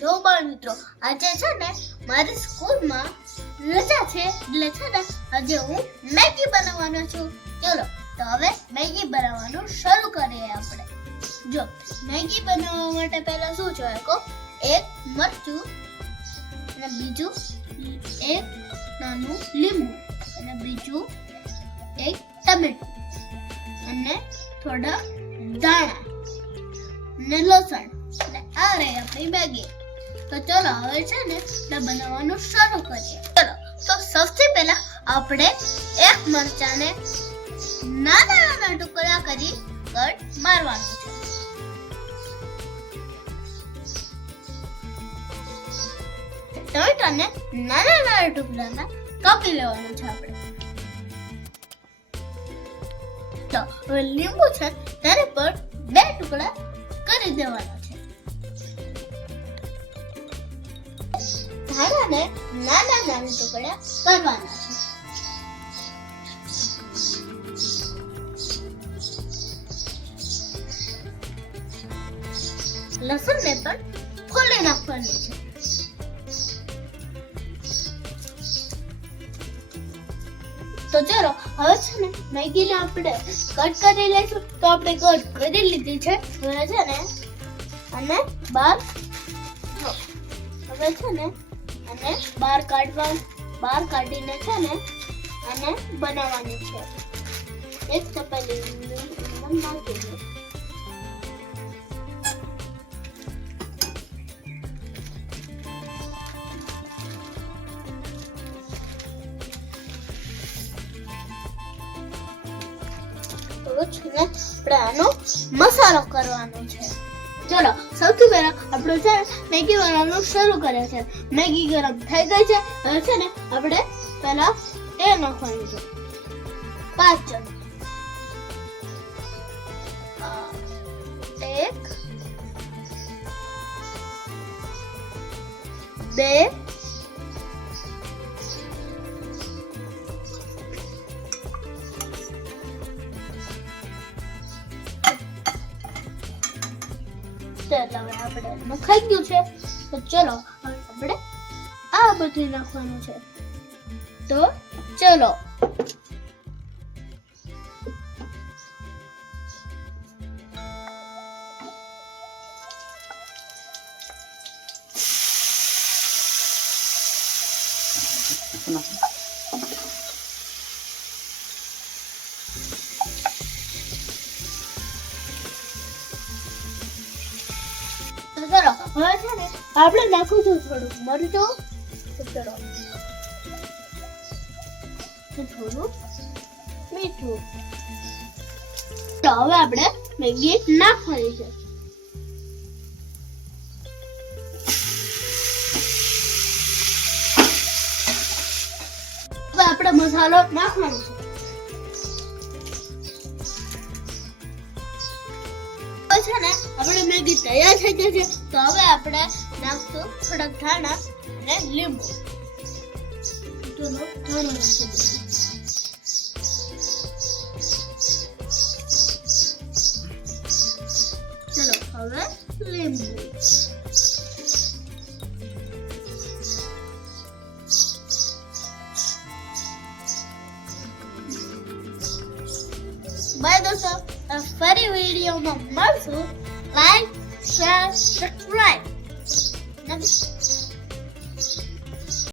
જો બાળ મિત્રો, આજે છે ને મારી સ્કૂલમાં રજા છે એટલે છે ને આજે હું મેગી બનાવવાનો છું. ચલો તો હવે મેગી બનાવવાનું શરૂ કરીએ આપણે. જો મેગી બનાવવા માટે પહેલા શું જોઈએ કહો? એક મરચું અને બીજું એક નાનું લીંબુ અને બીજું એક ટમેટું અને થોડા દાણા અને લસણ અને આ રહી આપણી મેગી. તો ચલો હવે છે ને બનાવવાનું શરૂ કરીએ. ચલો તો સૌથી પહેલા આપણે એક મરચાને નાના નાના ટુકડા કરી કટ મારવાનું છે. ટમેટાને નાના નાના ટુકડામાં કાપી લેવાનું છે આપણે. તો હવે લીંબુ છે તેને પણ 2 ટુકડા કરી દેવાના છે. ધાણાને નાના નાના ટુકડા કરવાના છે. લસણને પણ ફોલી નાખવાનું છે. તો ચલો હવે છે ને મેગીને આપણે કટ કરી લઈશું. તો આપણે કટ કરી લીધી છે. હવે છે ને અને બહાર હવે છે ને અને બહાર કાઢીને છે ને અને બનાવવાની છે. એક તપેલી નાખી દો. આપણે આનો મસાલો કરવાનો છે. ચલો સૌથી પહેલા આપણે છે મેગી બનાવવાનું શરૂ કરીએ છીએ. મેગી ગરમ થઈ ગઈ છે. હવે છે ને આપણે પહેલા તેલ નાખવાનું છે. 5 ચમચી. 1 2 તેલ હવે આપણે નખાઈ ગયું છે. તો ચલો હવે આપણે આ બધું નાખવાનું છે. તો ચલો હવે છે ને આપણે નાખું છું થોડું મરચું, થોડું મીઠું. તો હવે આપણે મેગી નાખવાની છે. હવે આપણે મસાલો નાખવાનો છે. છે ને આપણે મેગી તૈયાર થઈ ગઈ છે. તો હવે આપણે નાખશું થોડા ધાણા અને લીંબુ. ચલો હવે લીંબુ. બાય દોસ્તો, ફરી વિડીયોમાં મળશું. Like, share, subscribe.